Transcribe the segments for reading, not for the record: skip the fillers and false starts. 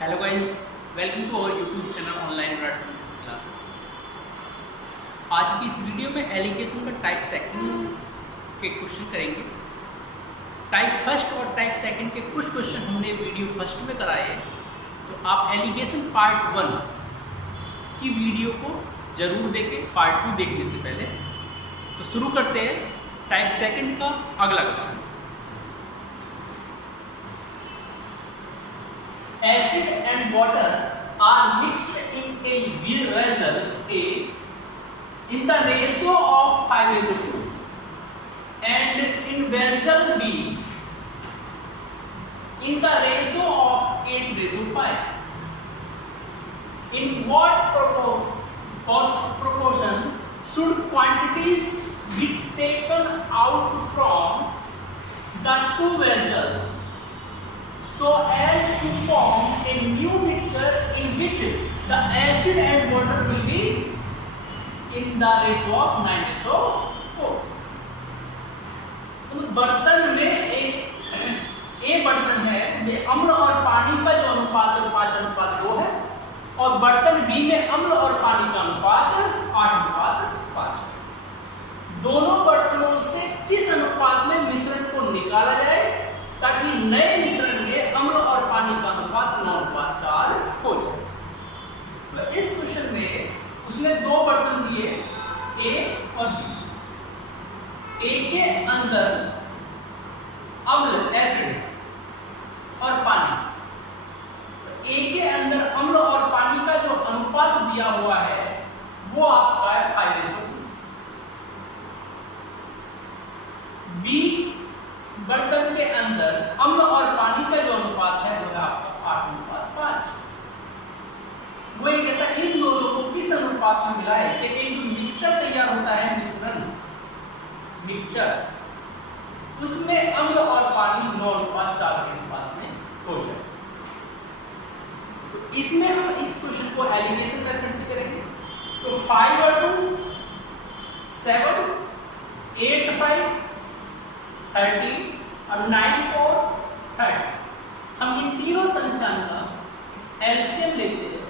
Hello guys, welcome to our YouTube channel online classes. आज की इस वीडियो में एलिगेशन का टाइप सेकंड के क्वेश्चन करेंगे। टाइप फर्स्ट और टाइप सेकंड के कुछ क्वेश्चन हमने वीडियो फर्स्ट में कराए हैं, तो आप एलिगेशन पार्ट 1 की वीडियो को जरूर देखें पार्ट 2 देखने से पहले। तो शुरू करते हैं टाइप सेकंड का अगला question. Acid and water are mixed in a vessel A in the ratio of 5:2 and in vessel B in the ratio of 8:5. In what proportion should quantities be taken out from the two vessels so as to form a new mixture in which the acid and water will be in the ratio of 9:4. उस बर्तन में एक बर्तन है में अम्ल और पानी का जो अनुपात है 5:2 है, और बर्तन बी में अम्ल और पानी का अनुपात 8:5 है। दोनों बर्तनों से किस अनुपात में मिश्रण को निकाला जाए ताकि नए मिश्रण में अम्ल और पानी का अनुपात 9:4 हो जाए। तो इस क्वेश्चन में उसने दो बर्तन दिए ए और बी। ए के अंदर अम्ल एसिड और पानी, तो ए के अंदर अम्ल और पानी का जो अनुपात दिया हुआ है वो आपका है 5:2। बी बर्तन के अंदर अम्ल और पानी का जो अनुपात है वो है आपका 8:5। वो ये कहता है इन दोनों को किस अनुपात में मिलाए कि एक जो मिक्सचर तैयार होता है, मिश्रण मिक्सचर, उसमें अम्ल और पानी 9:4 के अनुपात में हो जाए। तो इसमें हम इस क्वेश्चन को एलिगेशन मेथड से करेंगे। तो 5 और 2 7 8 5 30 और 9 4 30। हम इन तीनों संख्या का एलसीएम लेते हैं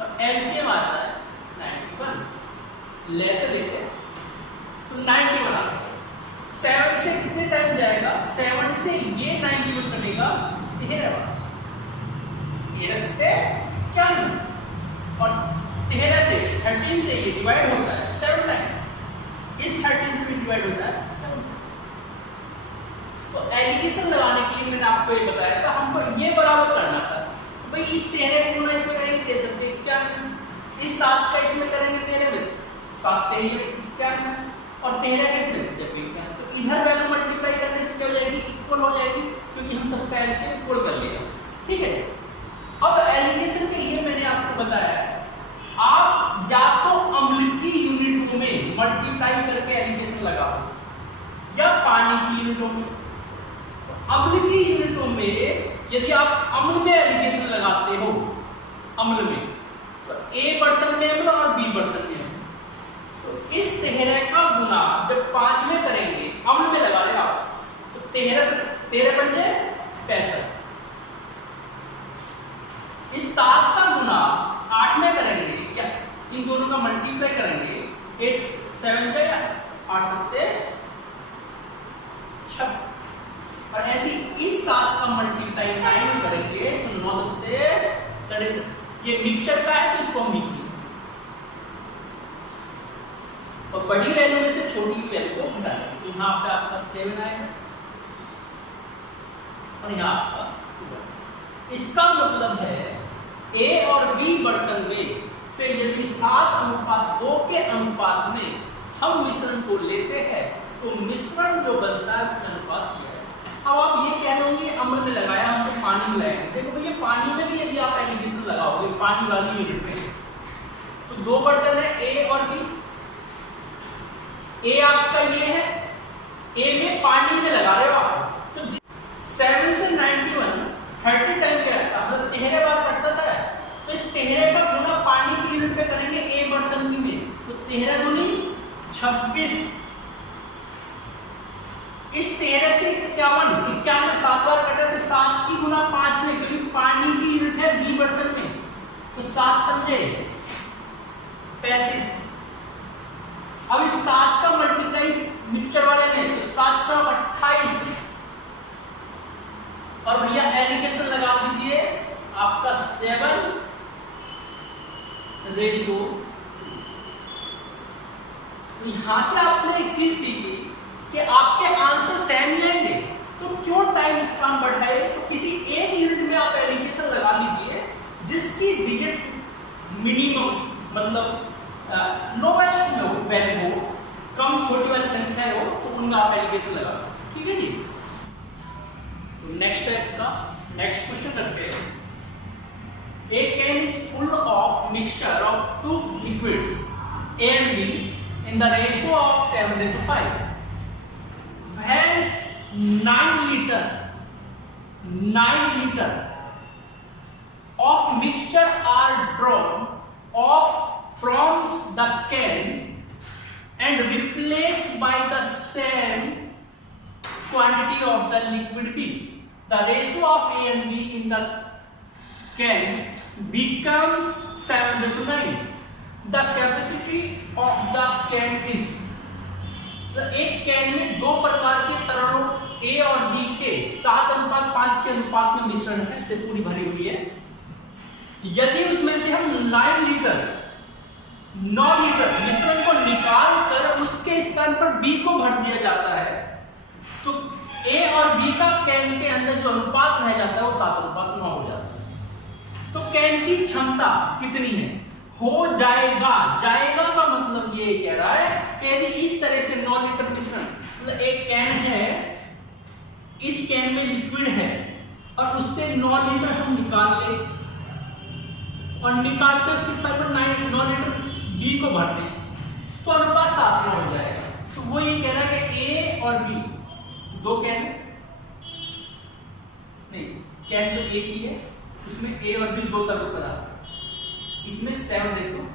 और एलसीएम आता है 91। लेसे लेते हैं तो 91 आता है। 7 से कितने टाइम जाएगा? 7 से ये 91 बनेगा 13 से 91 और 13 से 13 से ये डिवाइड होता है 7 टाइम। इस 13 से भी डिवाइड होता है 7। तो एलिगेशन लगाने के लिए मैंने आपको ये बताया था, हमको ये बराबर करना था। तो भाई इस 13 को गुणा इसमें करेंगे दे सकते हैं 91, इस 7 का इसमें करेंगे 13 में 7 13 91 और 13 का इसमें 91। तो इधर वैल्यू मल्टीप्लाई करने से क्या हो जाएगी? इक्वल हो जाएगी, क्योंकि हम सबका एलसीएम इक्वल कर लिया। ठीक है। अब एलिगेशन के लिए मैंने आपको बताया आप या तो अम्ल की यूनिटों में मल्टीप्लाई करके एलिगेशन लगाओ या पानी की यूनिटों में। अम्ल की यूनिटों में यदि आप अम्ल में एलिगेशन लगाते हो, अम्ल में, तो ए बर्तन में अम्ल और बी बर्तन में अम्ल, तो इस 13 का गुना जब 5 में करेंगे, अम्ल में लगा रहे आप, तो 13 से 13 बन जाए 65। इस 7 का गुना 8 में करेंगे या इन दोनों का मल्टीप्लाई करेंगे 8 7 जाए 8 7 6। और ऐसे इस 7 का मल्टीप्लाई 9 करेंगे तो 9 7 30। ये मिक्सचर का है तो इसको हम मिक्स और बड़ी वैल्यू में से छोटी वैल्यू को घटाएंगे। तो यहाँ पे आपका 7 आएगा और यहाँ आपका 2। इसका मतलब है ए और बी बर्तन में से यदि 7:2 के अनुपात में हम मिश्रण को लेते हैं तो मिश्रण जो बनता है उसका अनुपात किया है। अब आप ये कह रहे होंगे अम्ल में लगाया, हम तो पानी में लगाएंगे। देखो भैया पानी में भी यदि आप एलिगेशन लगाओगे पानी वाली यूनिट में, तो दो बर्तन है ए और बी। ए आपका ये है, ए में पानी में लगा रहे हो आप, तो 7 से 91 30 टाइम क्या आता है, मतलब 13 बार कटता था। तो इस 13 का गुना पानी की यूनिट में करेंगे ए बर्तन में, तो 13 दूनी 26। इस 13 से 51 7 बार कटे तो 7 की गुना 5 में, क्योंकि पानी की यूनिट है बी तो 7 पंजे 35। अब इस 7 का मल्टीप्लाई मिक्सचर वाले में, तो 7 चौक 28। और भैया एलिगेशन लगा दीजिए आपका 7:। तो यहां से आपने एक चीज सीखी कि आपके आंसर सेम ही आएंगे, तो क्यों टाइम इसका हम बढ़ाए। तो किसी एक यूनिट में आप एलिगेशन लगा लीजिए जिसकी डिजिट मिनिमम मतलब लोवेस्ट में हो, वैल्यू हो, कम छोटी वाली संख्या हो, तो उनका आप एलिगेशन लगा। ठीक है जी। तो नेक्स्ट क्वेश्चन करते हैं। A can is full of mixture of two liquids A and B in the ratio of 7:5. When 9 liter of mixture are drawn off from the can and replaced by the same quantity of the liquid B, the ratio of A and B in the can becomes 7:9. The capacity of the can is, तो एक can में दो प्रकार के तरलों A और B के 7:5 के अनुपात में मिश्रण है से पूरी भरी हुई है। यदि उसमें से हम 9 लीटर मिश्रण को निकाल कर उसके स्थान पर B को भर दिया जाता है, तो A और B का कैन के अंदर जो अनुपात रह जाता है वो 7:9 हो जाता है। तो कैन की क्षमता कितनी है? हो जाएगा। जाएगा का मतलब ये कह रहा है कि यदि इस तरह से 9 लीटर मिश्रण, मतलब एक कैन है, इस कैन में लिक्विड है और उससे 9 लीटर हम निकाल ले और निकाल के उसके स्थान पर 9 लीटर बी को भर दें, तो अनुपात 7:9 हो जाएगा। तो वो ये कह रहा है कि ए और बी दो कैन नहीं, कैन तो एक ही है, उसमें ए और बी दो तरल पदार्थ, इसमें 7:5।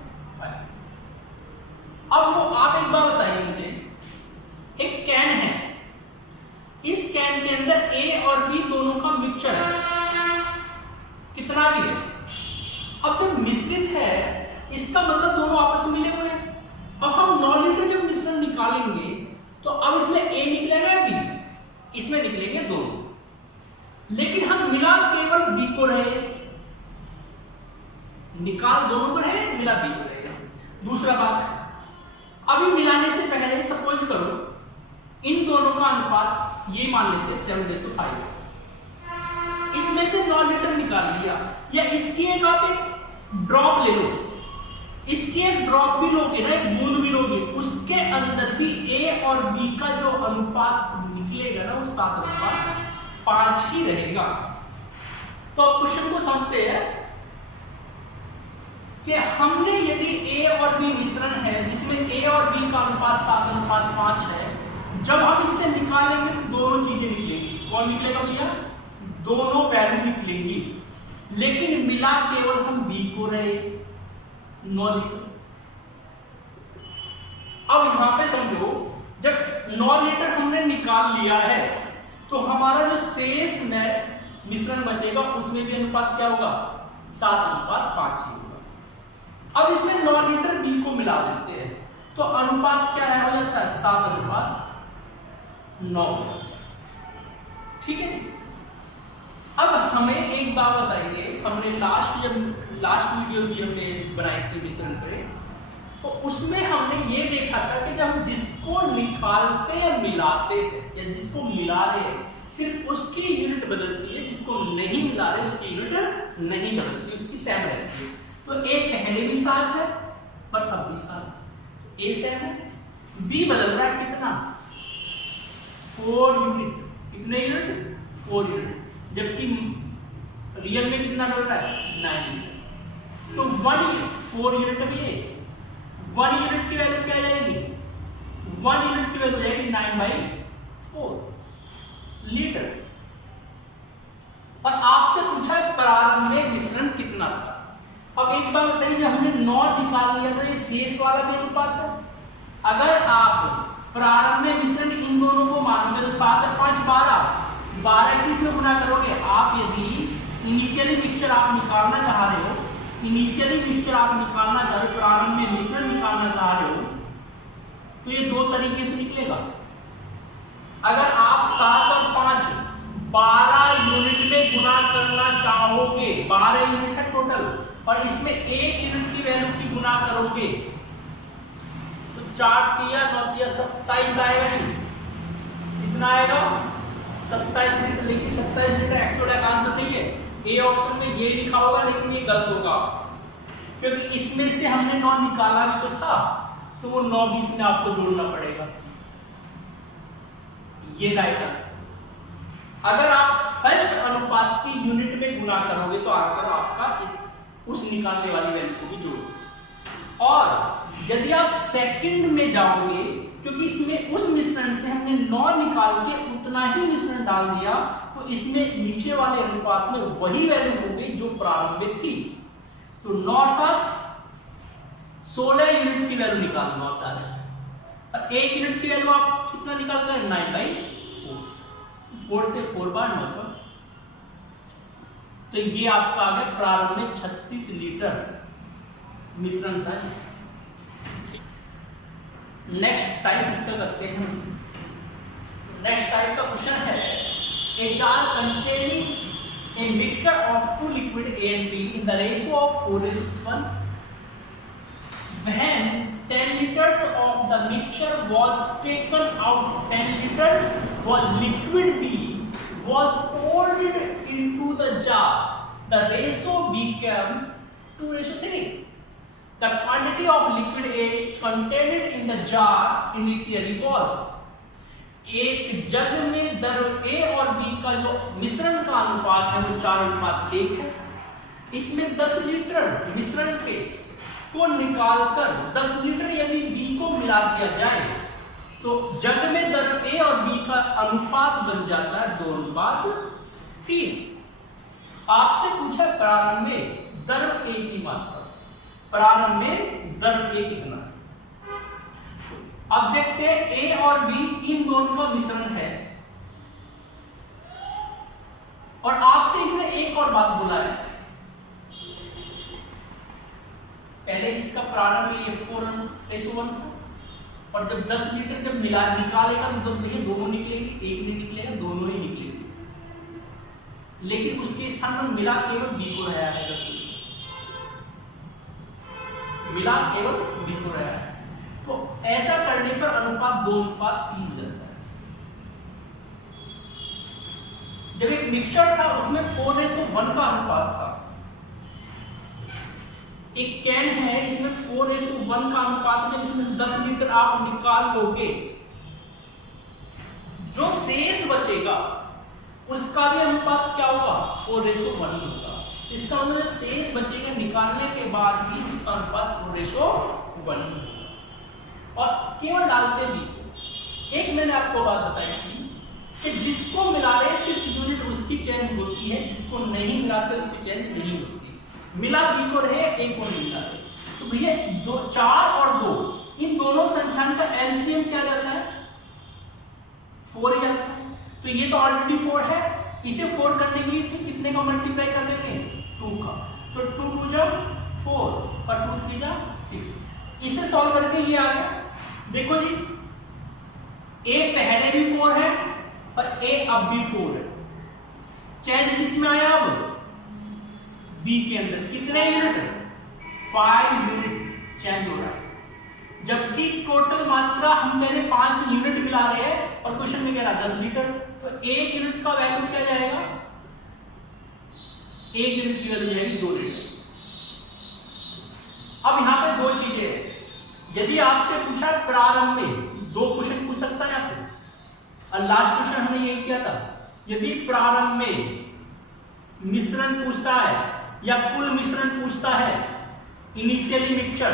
अब वो आप एक बात बताइए मुझे, एक कैन है, इस कैन के अंदर ए और बी दोनों का मिक्सचर है, कितना भी है। अब जब मिश्रित है इसका मतलब दोनों आपस में मिले हुए हैं। अब हम 9 लीटर जब मिश्रण निकालेंगे तो अब इसमें ए निकलेगा या बी? इसमें निकलेंगे दोनों, लेकिन हम मिला केवल बी को रहे, निकाल दोनों को रहे, मिला बी को रहेगा। दूसरा बात, अभी मिलाने से पहले सपोज करो इन दोनों का अनुपात ये मान लेते हैं 7:5, इसमें से 9 लीटर निकाल लिया, या इसकी एक आप एक ड्रॉप ले लो, इसकी एक ड्रॉप भी लोगे ना, एक बूंद भी लोगे, उसके अंदर भी ए और बी का जो अनुपात निकलेगा ना वो 7:5 ही रहेगा। तो अब क्वेश्चन को समझते हैं कि हमने यदि ए और बी मिश्रण है जिसमें ए और बी का अनुपात 7:5 है, जब हम इससे निकालेंगे तो दोनों चीजें निकलेंगी। कौन निकलेगा भैया? दोनों वैल्यू निकलेंगी, लेकिन मिला केवल हम बी को रहे 9 लीटर। अब यहां पे समझो, जब 9 लीटर हमने निकाल लिया है तो हमारा जो शेष मिश्रण बचेगा उसमें भी अनुपात क्या होगा? 7:5 ही होगा। अब इसमें 9 लीटर बी को मिला देते हैं तो अनुपात क्या हो जाता है? 7:9। ठीक है। अब हमें एक बात बताइए, हमने लास्ट वीडियो भी हमने बनाई थी मिश्रण करें, तो उसमें हमने ये देखा था कि जब हम जिसको निकालते हैं मिलाते हैं या जिसको मिला रहे हैं सिर्फ उसकी यूनिट बदलती है, जिसको नहीं मिला रहे उसकी यूनिट नहीं बदलती, उसकी सेम रहती है। तो ए पहले भी 7 है और अब भी 7, ए सेम है, बी बदल रहा है कितना? 4 यूनिट। कितने यूनिट? 4 यूनिट। जबकि रियल में कितना बदल रहा है? 9 यूनिट। तो 4 यूनिट अभी है, 1 यूनिट की वैल्यू क्या आ जाएगी? 1 यूनिट की वैल्यू जाएगी 9/4 लीटर। और आपसे पूछा प्रारंभ में मिश्रण कितना था। अब एक बात बताइए, जब हमने 9 निकाल लिया था, ये शेष वाला भी अनुपात है। अगर आप प्रारंभ में मिश्रण इन दोनों को मानोगे तो 7 और 5 12 की इसमें गुना करोगे। आप यदि इनिशियली मिक्सचर आप निकालना चाह रहे हो, इनिशियली मिक्सचर आप निकालना चाह रहे हो, प्रारंभ में मिश्रण निकालना चाह रहे हो, तो ये दो तरीके से निकलेगा। अगर आप 7 और 5 12 यूनिट में गुना करना चाहोगे, 12 यूनिट है टोटल, और इसमें 1 यूनिट की वैल्यू की गुना करोगे तो 4 तिया 9 तिया 27 आएगा। नहीं कितना आएगा? 27 लीटर। लेकिन 27 लीटर एक्चुअल आंसर नहीं है, ए ऑप्शन में ये लिखा होगा, लेकिन ये गलत होगा, क्योंकि इसमें से हमने 9 निकाला भी तो था, तो वो 9 भी इसमें आपको जोड़ना पड़ेगा। ये राइट आंसर। अगर आप फर्स्ट अनुपात की यूनिट में गुना करोगे तो आंसर आपका उस निकालने वाली वैल्यू को भी जोड़ो। और यदि आप सेकंड में जाओगे, क्योंकि इसमें उस मिश्रण से हमने 9 निकाल के उतना ही मिश्रण डाल दिया, तो इसमें नीचे वाले अनुपात में वही वैल्यू हो गई जो प्रारंभ में थी। तो 9 और 7 16 यूनिट की वैल्यू निकालना होता है, और 1 यूनिट की वैल्यू आप कितना निकालते हैं? 9/4। 4 से 4 बार 9। तो ये आपका आ गया प्रारंभ में 36 लीटर मिश्रण था। नेक्स्ट टाइप इसका करते हैं। नेक्स्ट टाइप का क्वेश्चन है, a jar containing a mixture of two liquid A and B in the ratio of 4:1. When 10 liters of the mixture was taken out, 10 liter was liquid B was poured into the jar. The ratio became 2:3. The quantity of liquid A contained in the jar initially was. एक जग में द्रव A और B का जो मिश्रण का अनुपात है वो 4:1 है। इसमें 10 लीटर मिश्रण के को निकालकर 10 लीटर यदि B को मिला दिया जाए तो जग में द्रव A और B का अनुपात बन जाता है 2:3। आपसे पूछा प्रारंभ में द्रव A की मात्रा, प्रारंभ में द्रव A कितना है। अब देखते हैं A और B इन दोनों का मिश्रण है, और आपसे इसने एक और बात बोला है। पहले इसका प्रारंभ में ये 4:1 था, और जब 10 लीटर जब मिला निकालेगा तो 10 भैया दोनों निकलेंगे, एक नहीं निकलेगा, दोनों ही निकलेंगे। लेकिन उसके स्थान पर मिला केवल B को रहा है, 10 लीटर मिला केवल B को रहा है। तो ऐसा करने पर अनुपात 2:3 हो जाता है। जब एक मिक्सचर था उसमें 4:1 का अनुपात था, एक कैन है इसमें 4:1 का अनुपात है। जब इसमें 10 लीटर आप निकाल लोगे, जो शेष बचेगा उसका भी अनुपात क्या होगा? 4:1 ही होगा। इसका मतलब शेष बचेगा निकालने के बाद भी उसका अनुपात 4:1 ही होगा। और केवल डालते भी एक मैंने आपको बात बताई थी कि जिसको मिला रहे सिर्फ यूनिट उसकी चेंज होती है, जिसको नहीं मिलाते उसकी चेंज नहीं होती। मिला B को रहे, एक को नहीं मिला रहे, तो भैया 4 और 2 इन दोनों संख्या का एलसीएम क्या जाता है? 4 ही जाता है। तो ये तो ऑलरेडी 4 है, इसे 4 करने के लिए इसमें कितने का मल्टीप्लाई कर देंगे? 2 का। तो 2 2 जा 4 और 2 3 जा 6। इसे सॉल्व करके ये आ गया। देखो जी, A पहले भी 4 है और A अब भी 4 है। चेंज किसमें आया? अब B के अंदर कितने यूनिट? 5 यूनिट चेंज हो रहा है, जबकि टोटल मात्रा हम कह रहे 5 यूनिट मिला रहे हैं, और क्वेश्चन में कह रहा 10 लीटर। तो 1 यूनिट का वैल्यू क्या जाएगा? 1 यूनिट की वैल्यू जाएगी 2 लीटर। अब यहां पे दो चीजें हैं। यदि आपसे पूछा प्रारंभ में, 2 क्वेश्चन पूछ सकता है आपसे, और लास्ट क्वेश्चन हमने यही किया था। यदि प्रारंभ में मिश्रण पूछता है या कुल मिश्रण पूछता है, इनिशियली मिक्सचर,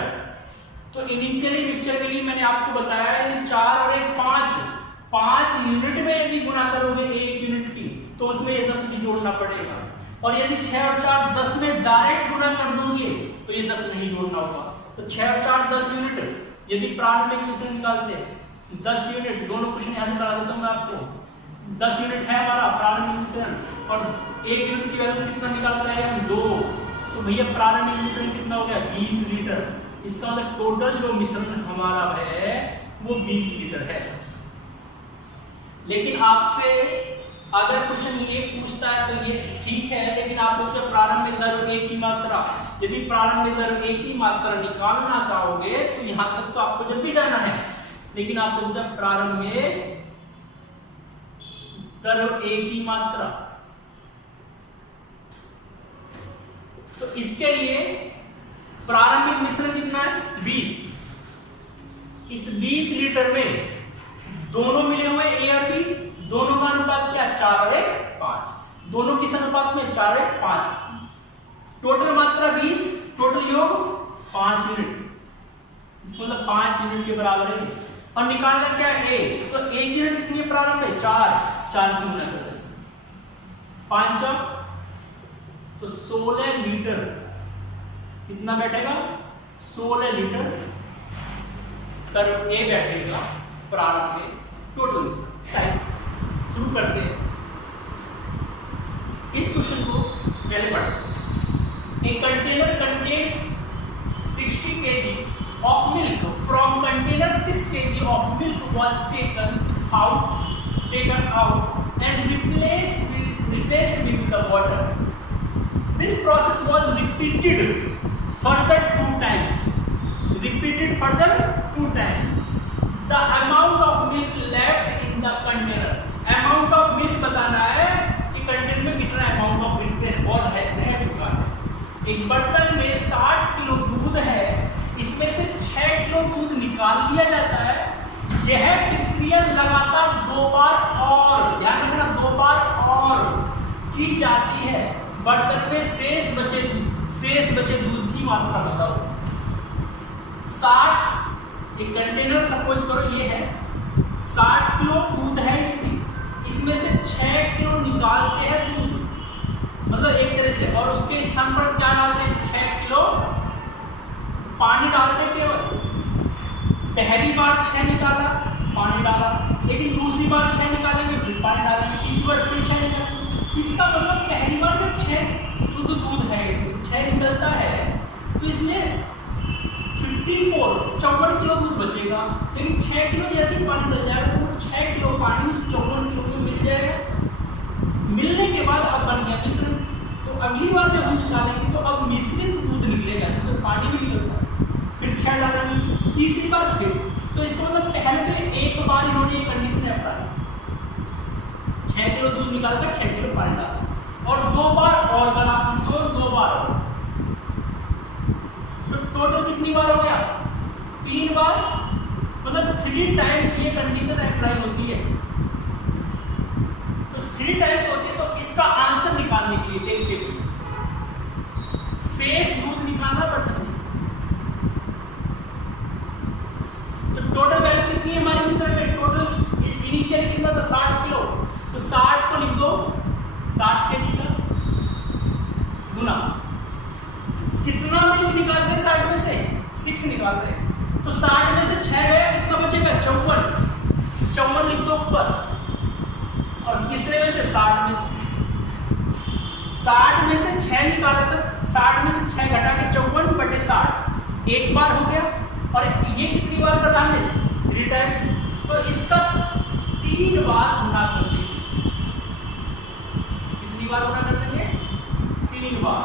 तो इनिशियली मिक्सचर के लिए मैंने आपको बताया है 4 और 1 5 यूनिट में यदि गुना करोगे 1 यूनिट की, तो उसमें ये 10 भी जोड़ना पड़ेगा। और यदि 6 और 4 10 में डायरेक्ट गुना कर दोगे तो ये 10 नहीं जोड़ना होगा। तो 6 और 4 10 यूनिट। यदि प्रारंभिक मिश्रण निकालते हैं 10 यूनिट, दोनों क्वेश्चन यहां से करा देता हूं मैं आपको। 10 यूनिट है हमारा प्रारंभिक मिश्रण, और 1 यूनिट की वैल्यू कितना निकालता है हम? 2। तो तो भैया प्रारंभिक मिश्रण कितना हो गया 20 लीटर। इसका मतलब टोटल जो मिश्रण हमारा है वो 20 लीटर है। लेकिन आपसे अगर क्वेश्चन ये पूछता है तो ये ठीक है, लेकिन आप लोग जब प्रारंभ में दर एक की मात्रा, यदि प्रारंभ में दर एक की मात्रा निकालना चाहोगे तो यहां तक तो आपको जल्दी जाना है, लेकिन आप सब जब प्रारंभ में दर एक की मात्रा, तो इसके लिए प्रारंभिक मिश्रण कितना है 20। इस 20 लीटर में दोनों मिले हुए ए और बी, दोनों का अनुपात क्या 4:1:5, दोनों किस अनुपात में 4:1:5। टोटल मात्रा 20, टोटल योग 5 यूनिट, इसका मतलब 5 यूनिट के बराबर है। और निकालना क्या है ए, तो ए की यूनिट कितनी है प्रारंभ में 4 की गुना कर देंगे 5 तो 16 लीटर कितना बैठेगा 16 लीटर कर ए बैठेगा प्रारंभ में टोटल मिश्रण। शुरू करते हैं इस क्वेश्चन को, पहले पढ़ते। A container contains 60 kg of milk. From container 6 kg of milk was taken out and replaced with the water. This process was repeated further 2 times. The amount of milk left in the container. Amount of milk बताना है कि container में कितना amount of milk और रह चुका है। एक बर्तन में 60 किलो दूध है, इसमें से 6 किलो दूध निकाल दिया जाता है। यह प्रक्रिया लगातार 2 बार और, ध्यान रखना 2 बार और की जाती है। बर्तन में शेष बचे दूध की मात्रा बताओ। 60, एक कंटेनर सपोज करो ये है, 60 किलो दूध है इसमें से 6 किलो निकालते हैं दूध, मतलब एक तरह से, और उसके स्थान पर क्या डालते हैं 6 किलो पानी डालते हैं केवल। पहली बार 6 निकाला पानी डाला, लेकिन दूसरी बार 6 निकालेंगे फिर पानी डालेंगे, तीसरी बार फिर 6 निकालेंगे। इसका मतलब पहली बार जब 6 शुद्ध दूध है इसमें 6 निकलता है तो इसमें 54 किलो दूध बचेगा, लेकिन 6 किलो जैसे ही पानी डल जाएगा तो वो 6 किलो पानी उस 54 किलो में मिल जाएगा। मिलने के बाद अब बन गया मिश्रण। तो अगली बार जब हम निकालेंगे तो अब मिश्रित दूध निकलेगा जिसमें पानी भी निकलता है, फिर 6 डालेंगे, तीसरी बार फिर। तो इसका मतलब पहले तो एक बार इन्होंने ये कंडीशन अपनाई, 6 किलो दूध निकालकर 6 किलो पानी डाला, और 2 बार और बना, इसको 2 बार और, तो टोटल कितनी बार हो गया 3 बार, मतलब 3 टाइम्स ये कंडीशन अप्लाई होती है। तो 3 टाइम्स होती है, तो इसका आंसर निकालने के लिए देखते हैं शेष दूध निकालना पड़ता है। तो टोटल वैल्यू कितनी है हमारे मिश्रण में, टोटल इनिशियल कितना था 60 किलो, तो 60 को लिख दो 60 kg का गुना कितना मिल्क निकालते हैं 60 में से 6 निकालते हैं, तो 60 में से 6 गया, कितना बचेगा 54 लिख दो ऊपर, और किसरे में से 60 में से 6 निकाला था, 60 में से 6 घटा के 54/60 एक बार हो गया। और ये कितनी बार कर रहा है 3 टाइम्स, तो इसका 3 बार गुना कर देंगे। कितनी बार गुना कर देंगे 3 बार।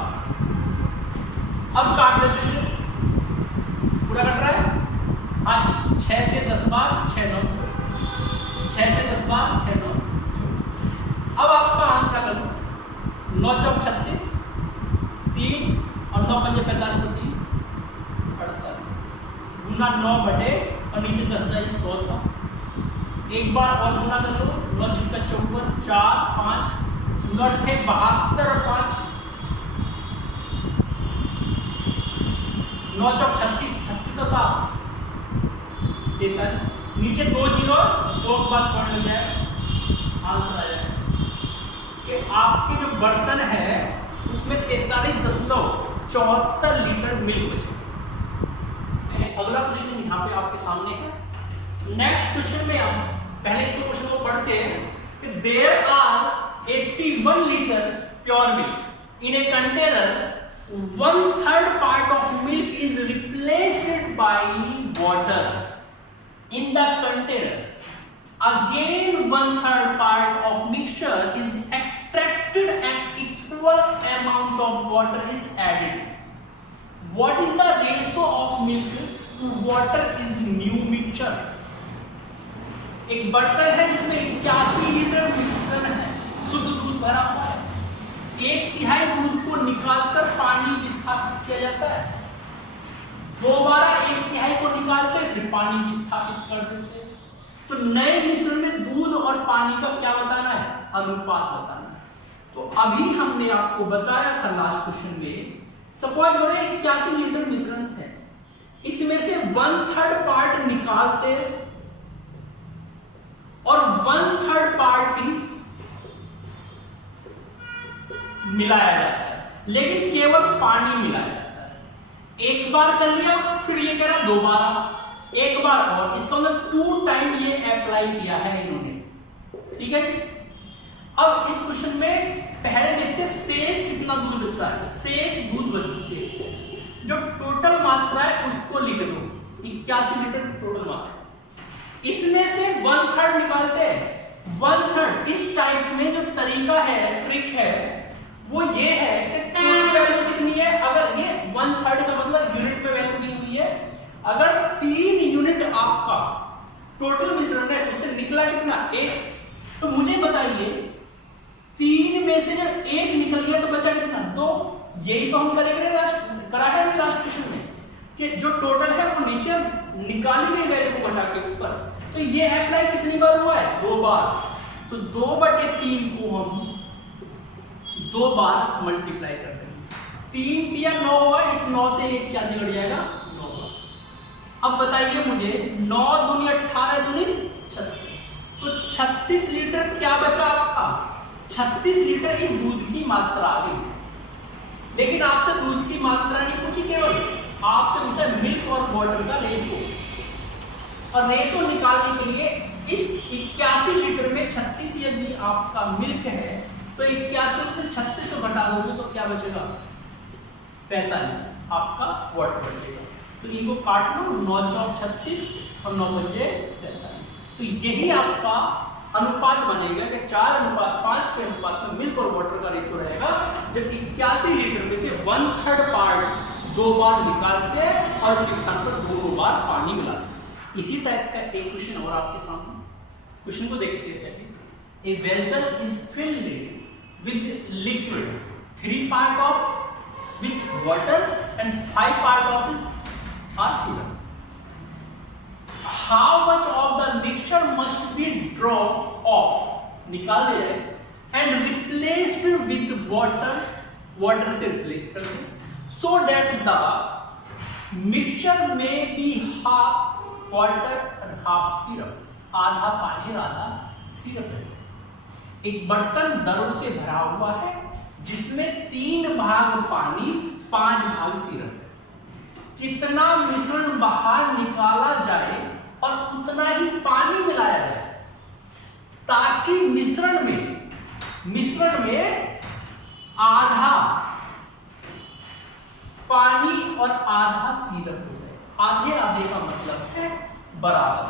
अब काट देते हैं, पूरा कट रहा है, हाँ 6 से 10 बार 6 9 6 से 10 बार 6 9। अब आपका आंसर करो 9 चौक 36, 3 और 9 पंजे 45 होती 48 गुना 9 बटे और नीचे 10 का 100 था। एक बार और गुना कर दो, 9 छक्का 54, 4 5 9 अट्ठे 72 और 5 9 चौक 36, 36 और 7 43, नीचे 2 जीरो 2 के बाद पॉइंट लग जाएगा, आंसर आ जाएगा कि आपके जो बर्तन है उसमें 43.74 लीटर मिल्क बचे। अगला क्वेश्चन यहाँ पे आपके सामने है। नेक्स्ट क्वेश्चन में हम पहले इसको क्वेश्चन को पढ़ते हैं कि there are 81 litre pure milk in a container 1/3 part of milk is replaced by water in the container. Again 1/3 part of mixture is extracted and equal amount of water is added. What is the ratio of milk to water is new mixture? एक बर्तन है जिसमें 81 litre मिश्रण है, शुद्ध दूध भरा हुआ है। 1/3 दूध को निकालकर पानी विस्थापित किया जाता है, दोबारा 1/3 को निकालकर फिर पानी विस्थापित कर देते हैं। तो नए मिश्रण में दूध और पानी का क्या बताना है? अनुपात बताना है। तो अभी हमने आपको बताया था लास्ट क्वेश्चन में, सपोज करो 81 लीटर मिश्रण है, इसमें से 1/3 पार्ट निकालते और 1/3 पार्ट ही मिलाया जाता है, लेकिन केवल पानी मिलाया जाता है। एक बार कर लिया, फिर ये कह रहा है दोबारा, एक बार और, इसका मतलब 2 टाइम ये अप्लाई किया है इन्होंने। ठीक है जी। अब इस क्वेश्चन में पहले देखते हैं शेष कितना दूध बच रहा है। शेष दूध बचते जो टोटल मात्रा है उसको लिख दो, 81 लीटर टोटल मात्रा। इसमें से 1/3 निकालते हैं। 1/3 इस टाइप में जो तरीका है, ट्रिक है, वो ये है कि टोटल वैल्यू कितनी है। अगर ये 1/3 का मतलब यूनिट में वैल्यू दी हुई है, अगर 3 यूनिट आपका टोटल मिश्रण है, उससे निकला कितना? 1। तो मुझे बताइए 3 में से जब 1 निकल गया तो बचा कितना? 2। यही तो हम करेंगे करा है लास्ट क्वेश्चन में कि जो टोटल है वो नीचे निकाली गई वैल्यू को घटा के ऊपर। तो ये अप्लाई कितनी बार हुआ है? 2 बार। तो 2/3 को हम 2 बार मल्टीप्लाई कर देंगे। 3 या 9 हुआ, इस 9 से 1 क्या घट जाएगा? 9। अब बताइए मुझे 9 दूनी 18 दूनी 36, तो 36 लीटर क्या बचा आपका? 36 लीटर इस दूध की मात्रा आ गई। लेकिन आपसे दूध की मात्रा नहीं पूछी, केवल आपसे पूछा मिल्क और वाटर का रेशो। और रेशो निकालने के लिए इस 81 लीटर में 36 यदि आपका मिल्क है तो 81 से 36 को घटा दोगे तो क्या बचेगा? 45 आपका वाटर बचेगा। तो इनको काट लो, 9 चौक 36 और 9 बचे 45। तो यही आपका अनुपात बनेगा कि 4:5 के अनुपात में मिल्क और वाटर का रेशो रहेगा, जब 81 लीटर में से 1/3 पार्ट 2 बार निकालते और उसके स्थान पर 2 बार पानी मिलाते। इसी टाइप का एक क्वेश्चन और आपके सामने, क्वेश्चन को देखते हैं पहले। A vessel is filled with liquid, 3 part of which water and 5 part of are syrup. How much of the mixture must be drawn off, निकाल दिया है, and replaced with water, water से replace कर दें, so that the mixture may be half water and half syrup, आधा पानी और आधा सिरप है। एक बर्तन दरों से भरा हुआ है जिसमें 3 भाग पानी 5 भाग सिरप है। कितना मिश्रण बाहर निकाला जाए और उतना ही पानी मिलाया जाए ताकि मिश्रण में आधा पानी और आधा सिरप हो जाए। आधे आधे का मतलब है बराबर।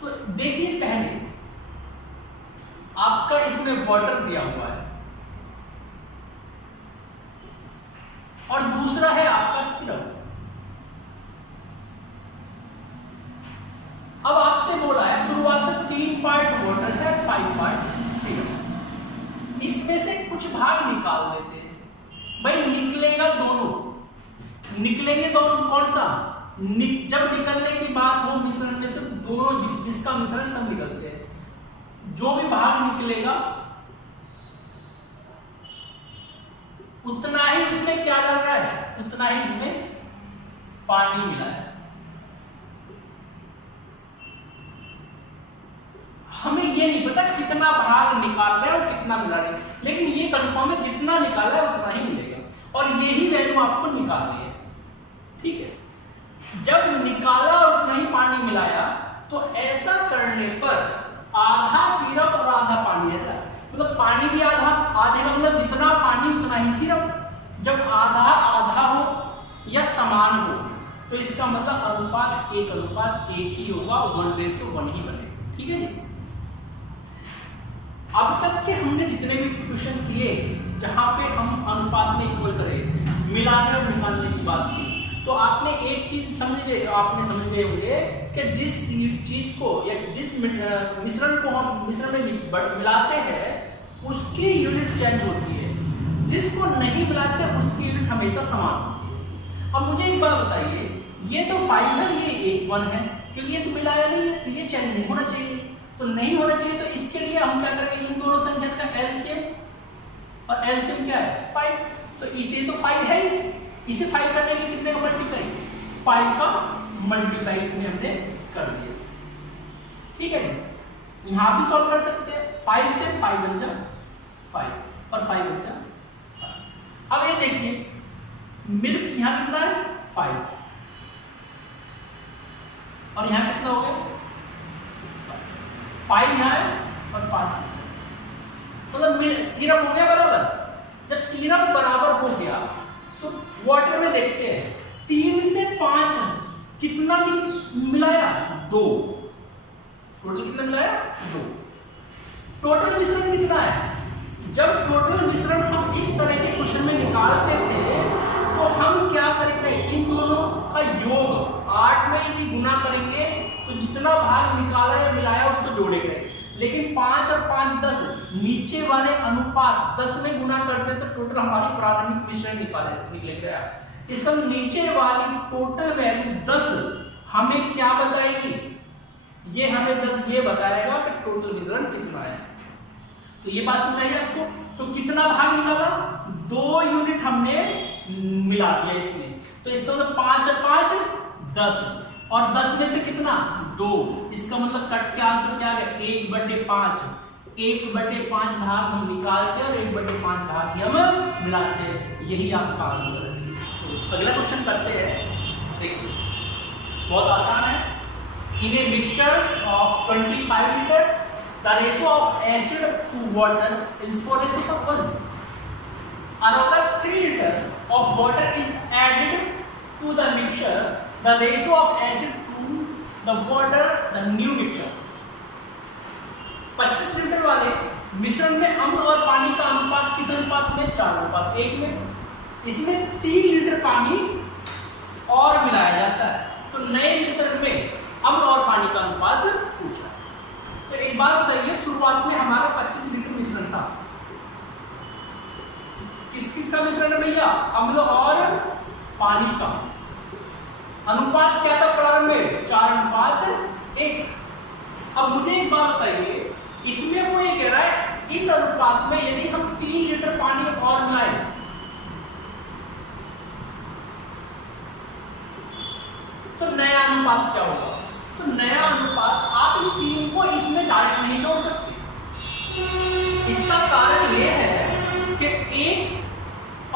तो देखिए पहले आपका इसमें वाटर दिया हुआ है और दूसरा है आपका सिरप। अब आपसे बोला है शुरुआत में 3 पार्ट वाटर है, 5 पार्ट सिरप। इसमें से कुछ भाग निकाल देते हैं। भाई निकलेगा दोनों, निकलेंगे दोनों कौन सा? जब निकलने की बात हो मिश्रण में से दोनों जिसका मिश्रण सब निकलते हैं। जो भी भाग निकलेगा उतना ही उसमें क्या डाल रहा है? उतना ही इसमें पानी मिला है। हमें ये नहीं पता कितना भाग निकाल रहे हैं और कितना मिला रहे हैं, लेकिन ये कंफर्म है जितना निकाला है उतना ही मिलेगा और यही वैल्यू आपको निकालनी है। ठीक है, जब निकाला और उतना ही पानी मिलाया तो ऐसा करने पर आधा सिरप और आधा पानी रहता है। मतलब पानी भी आधा, आधे का मतलब जितना पानी उतना ही सिरप। जब आधा आधा समान हो तो इसका मतलब अनुपात 1:1 ही होगा, 1:1 ही बनेगा। ठीक है जी। अब तक के हमने जितने भी क्वेश्चन किए जहां पे हम अनुपात में इक्वल करें, मिलाने और निकालने की बात की, तो आपने एक चीज समझ गए होंगे कि जिस चीज को या जिस मिश्रण को हम मिश्रण में मिलाते हैं उसकी यूनिट चेंज होती है, जिसको नहीं मिलाते उसकी यूनिट हमेशा समान होती है। अब मुझे एक बात बताइए, ये तो 5 है, ये 1 है, क्योंकि ये तो मिलाया नहीं है तो ये चेंज नहीं होना चाहिए, तो नहीं होना चाहिए। तो इसके लिए हम क्या करेंगे, इन दोनों संख्या का एलसीएम, और एलसीएम क्या है 5, तो इसे तो 5 है ही, इसे 5 करने के कितने का मल्टीप्लाई, 5 का मल्टीप्लाई इसमें हमने कर दिया। ठीक है, यहां भी सॉल्व कर सकते हैं, 5 से 5 बन जा 5 और 5 बन जा 5। अब ये देखिए मिल्क यहां कितना है 5 और यहां कितना हो गया 5 यहां है और 5, मतलब सिरप हो गया बराबर। जब सिरप बराबर हो गया तो वाटर में देखते हैं 3 से 5 कितना मिलाया 2, टोटल कितना मिलाया 2। टोटल मिश्रण कितना है, जब टोटल मिश्रण हम इस तरह के क्वेश्चन में निकालते थे तो हम क्या करेंगे, इन दोनों का योग 8 में यदि गुना करेंगे तो जितना भाग निकाला या मिलाया उसको जोड़ेंगे। लेकिन 5 और 5 10, नीचे वाले अनुपात 10 में गुना करते तो टोटल हमारी प्रारंभिक मिश्रण निकलेगा। इसका नीचे वाली टोटल वैल्यू 10 हमें क्या बताएगी, ये हमें 10 ये बताएगा कि टोटल मिश्रण कितना है। तो ये बात समझ आई आपको। तो कितना भाग निकाला, 2 यूनिट हमने मिला दिया इसमें, तो इसका मतलब 5 और 5 10, और 10 में से कितना 2, इसका मतलब कट के आंसर क्या आ गया 1/5। 1/5 भाग हम निकालते हैं और 1/5 भाग ही हम मिलाते हैं, यही आपका आंसर है। तो अगला क्वेश्चन करते हैं, देखिए बहुत आसान है। In a mixtures of 25 litre the ratio of acid to water is 4:1। Another 3 liter of water is added to the mixture. The ratio of acid to the water, the new mixture. 25 litre वाले मिश्रण में अम्ल और पानी का अनुपात किस अनुपात में, 4:1 में। इसमें 3 लीटर पानी और मिलाया जाता है, तो नए मिश्रण में अम्ल और पानी का अनुपात पूछा। तो एक बात बताइए, शुरुआत में हमारा 25 लीटर मिश्रण था, किस किस का मिश्रण है भैया, अम्ल और पानी का। अनुपात क्या था प्रारंभ में, 4:1। अब मुझे एक बात बताइए, इसमें वो ये कह रहा है इस अनुपात में यदि हम 3 लीटर पानी और मिलाएं तो नया अनुपात क्या होगा। तो नया अनुपात आप इस 3 को इसमें डायरेक्ट नहीं जोड़ सकते। इसका कारण ये है कि 1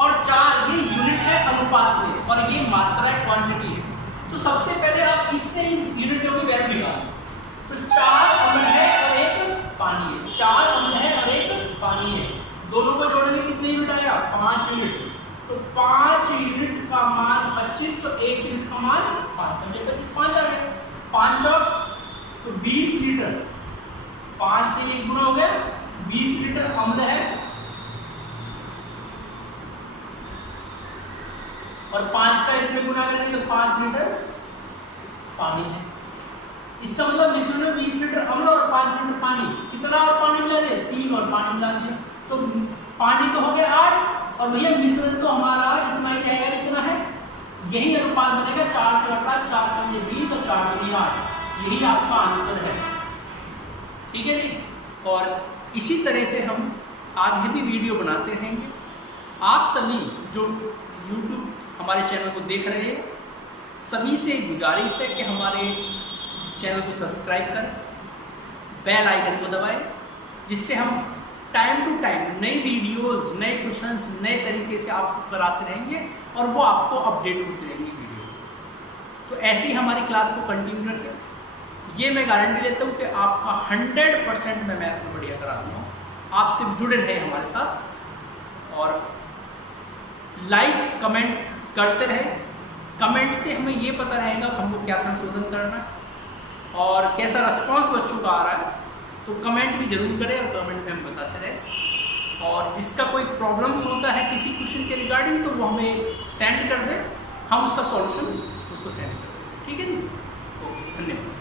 और 4 ये यूनिट है अनुपात में और ये मात्रा है, क्वांटिटी है। तो सबसे पहले आप इससे यूनिटों की वैल्यू निकालो। तो 4 अम्ल है और 1 पानी है, 4 अम्ल है और 1 पानी है, दोनों को जोड़ेंगे कितने यूनिट आया, 5 यूनिट। तो 5 यूनिट का मान 25, तो 1 यूनिट का मान 5 आ गया। 5 और तो 20 लीटर, 5 से 1 गुना हो गया, 20 लीटर अम्ल है और 5 का इसमें गुना करेंगे तो 5 लीटर पानी है। इसका मतलब मिश्रण में 20 लीटर अम्ल और 5 लीटर पानी, कितना और पानी मिला दिया, 3 और पानी मिला दिया, तो पानी तो हो गया 8 और भैया मिश्रण तो हमारा इतना ही रहेगा, कितना है, यही अनुपात बनेगा, 4 से घटा 4 पंजे 20 और 4 पंजे 8, यही आपका आंसर है। ठीक है जी। और इसी तरह से हम आगे भी वीडियो बनाते रहेंगे। आप सभी जो YouTube हमारे चैनल को देख रहे हैं, सभी से गुजारिश है कि हमारे चैनल को सब्सक्राइब करें, बेल आइकन को दबाएं, जिससे हम टाइम टू टाइम नई वीडियोस, नए क्वेश्चंस नए तरीके से आपको कराते रहेंगे और वो आपको अपडेट होती रहेंगी वीडियो। तो ऐसे ही हमारी क्लास को कंटिन्यू रखें, ये मैं गारंटी लेता हूँ कि आपका 100% मैं मैथ में बढ़िया करा दूँगा। आप सिर्फ जुड़े रहे हमारे साथ और लाइक कमेंट करते रहे कमेंट से हमें ये पता रहेगा कि हमको क्या संशोधन करना है और कैसा रिस्पॉन्स बच्चों का आ रहा है। तो कमेंट भी जरूर करें और कमेंट में हम बताते रहें। और जिसका कोई प्रॉब्लम्स होता है किसी क्वेश्चन के रिगार्डिंग तो वो हमें सेंड कर दें, हम उसका सॉल्यूशन उसको सेंड कर दें। ठीक है जी, तो धन्यवाद।